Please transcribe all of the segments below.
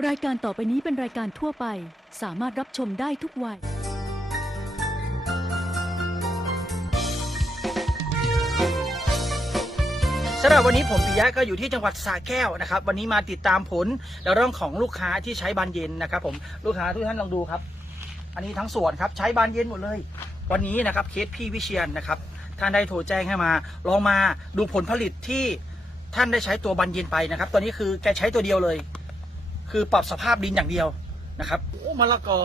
รายการต่อไปนี้เป็นรายการทั่วไป สามารถรับชมได้ทุกวัย สำหรับวันนี้ผมปิยะก็อยู่ที่จังหวัดสระแก้วนะครับ วันนี้มาติดตามผลในเรื่องของลูกค้าที่ใช้บานเย็นนะครับ ผมลูกค้าทุกท่านลองดูครับ อันนี้ทั้งส่วนครับใช้บานเย็นหมดเลย วันนี้นะครับเคสพี่วิเชียนนะครับท่านได้โทรแจ้งให้มา ลองมาดูผลผลิตที่ท่านได้ใช้ตัวบานเย็นไปนะครับตอนนี้คือแกใช้ตัวเดียวเลย คือปรับสภาพดินอย่างเดียวนะครับโอ้มะละกอ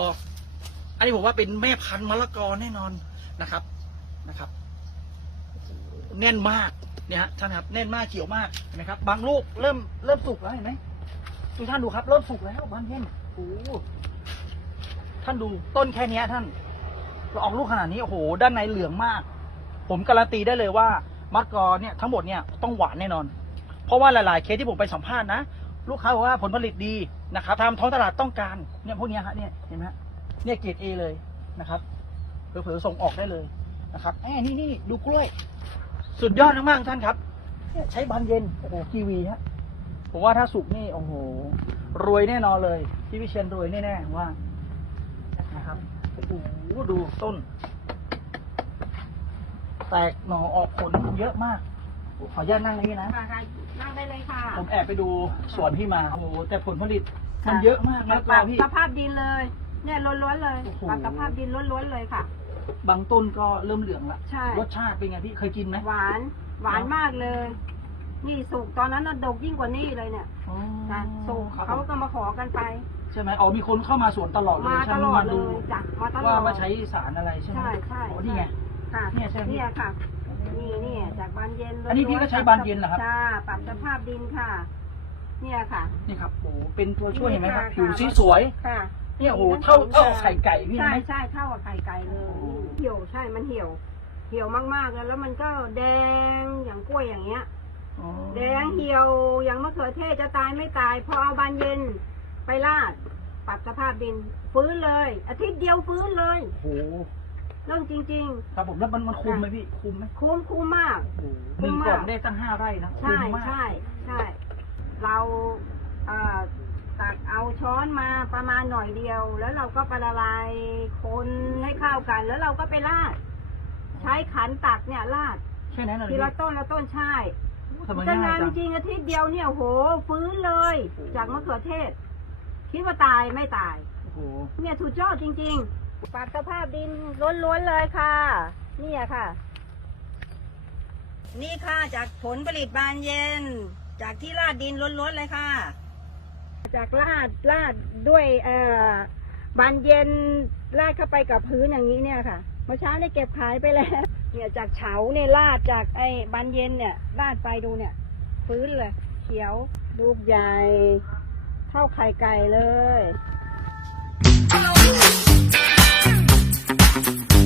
อันนี้ผมว่าเป็นแม่พันธุ์มะละกอแน่นอนนะครับนะครับ แน่นมากเนี่ยฮะท่านครับแน่นมากเขียวมากเห็นไหมครับ บางลูกเริ่มเริ่มสุกแล้วเห็นไหมทุกท่านดูครับเริ่มสุกแล้วบางเย็นโอ้ท่านดูต้นแค่นี้ท่านเราออกลูกขนาดนี้โอ้โหด้านในเหลืองมาก ผมการันตีได้เลยว่ามัดกอเนี่ยทั้งหมดเนี่ยต้องหวานแน่นอน เพราะว่าหลาย ๆ เคสที่ผมไปสัมภาษณ์นะ ลูกค้าบอกว่าผลผลิตดีนะครับทางท้องตลาดต้องการเนี่ยพวกเนี้ยฮะเนี่ยเห็นไหมฮะเนี่ยเกรดเอเลยนะครับเผลอๆส่งออกได้เลยนะครับแอบนี่นี่ดูกล้วย สุดยอดมากๆท่านครับเนี่ยใช้บานเย็นโอ้โหกีวีฮะผมว่าถ้าสุกนี่โอ้โหรวยแน่นอนเลยพี่วิเชียนรวยแน่ๆว่านะครับโอ้โหดูต้น แตกหน่อออกผลเยอะมาก ขออนุญาตนั่งตรงนี้นะ ค่ะค่ะนั่งได้เลยค่ะผมแอบไปดูสวนพี่มา โอ้โห แต่ผลผลิตมันค่ะเยอะมากนะปรับพี่ สภาพดินเลย เนี่ยล้วนๆเลยโอ้โห ปรับสภาพดินล้วนๆเลยค่ะ บางต้นก็เริ่มเหลืองละใช่ รสชาติเป็นไงพี่ เคยกินไหมหวานหวานมากเลย นี่สุกตอนนั้นน่ะดกยิ่งกว่านี่เลยเนี่ยอ๋อนะสุกครับเขาก็มาขอกันไป ใช่ไหมอ๋อมีคนเข้ามาสวนตลอดเลยมาใช่ตไหมลอดมาเลดูยจ้ะมาตลอว่าด ว่าใช้สารอะไรใช่ไหมใช่ใช่ โอ้นี่ไง ค่ะเนี่ยใช่ไหม เนี่ยค่ะ นี่เนี่ยจากบานเย็นอันนี้พี่ก็ใช้บานเย็นเหรอครับ จ้าปรับสภาพดินค่ะ เนี่ยค่ะ นี่ครับโอ้โหเป็นตัวช่วยเห็นไหมครับค่ะผิวสีสวย ค่ะเนี่ยโอ้โหเท่าเท่าไข่ไก่พี่เห็นใช่ไหม ใช่เท่ากับไข่ไก่เลยโอ้โหเหี่ยวใช่มันเหี่ยว เหี่ยวมากๆแล้วแล้วมันก็แดงอย่างกล้วยอย่างเงี้ย อ๋อแดงเหี่ยวอย่างมะเขือเทศจะตายไม่ตาย พอเอาบานเย็นไปลาดปรับสภาพดิน ฟื้นเลย อาทิตย์เดียวฟื้นเลย โอ้โห เรื่องจริง ครับผมแล้วมันมันคุมไหมพี่คุมไหมๆ คุ้มคุ้มมาก โอ้โหหคุ้นึ่มงมากกล่องได้ตั้งห้าไร่นะใช่คุ้มมาก ใช่ใช่ เราเอ่อตักเอาช้อนมาประมาณหน่อยเดียว แล้วเราก็ไปละลายคนให้เข้ากัน แล้วเราก็ไปราด ใช้ขันตักเนี่ยราดแค่นั้นเลยทีพี่ละต้นละต้นใช่ทำไมจะง่างายนจังจริงอาทิตย์เดียวเนี่ยโหฟื้นเลย จากมะเขือเทศ คิดว่าตายไม่ตาย โอ้โหเนี่ยสุดยอดจริงๆ ปรับสภาพดินล้วนๆเลยค่ะเนี่ยค่ะ นี่ค่ะจากผลผลิตบานเย็น จากที่ราดดินล้วนๆเลยค่ะ จากราดราดด้วยเอ่อบานเย็นราดเข้าไปกับพื้นอย่างนี้เนี่ยค่ะเมื่อเช้าได้เก็บขายไปแล้ว เนี่ยจากเฉาเนี่ยราดจากไอ้บานเย็นเนี่ยราดไปดูเนี่ย พื้นเลยเขียวลูกใหญ่เท่าไข่ไก่เลย Hello. Thank you.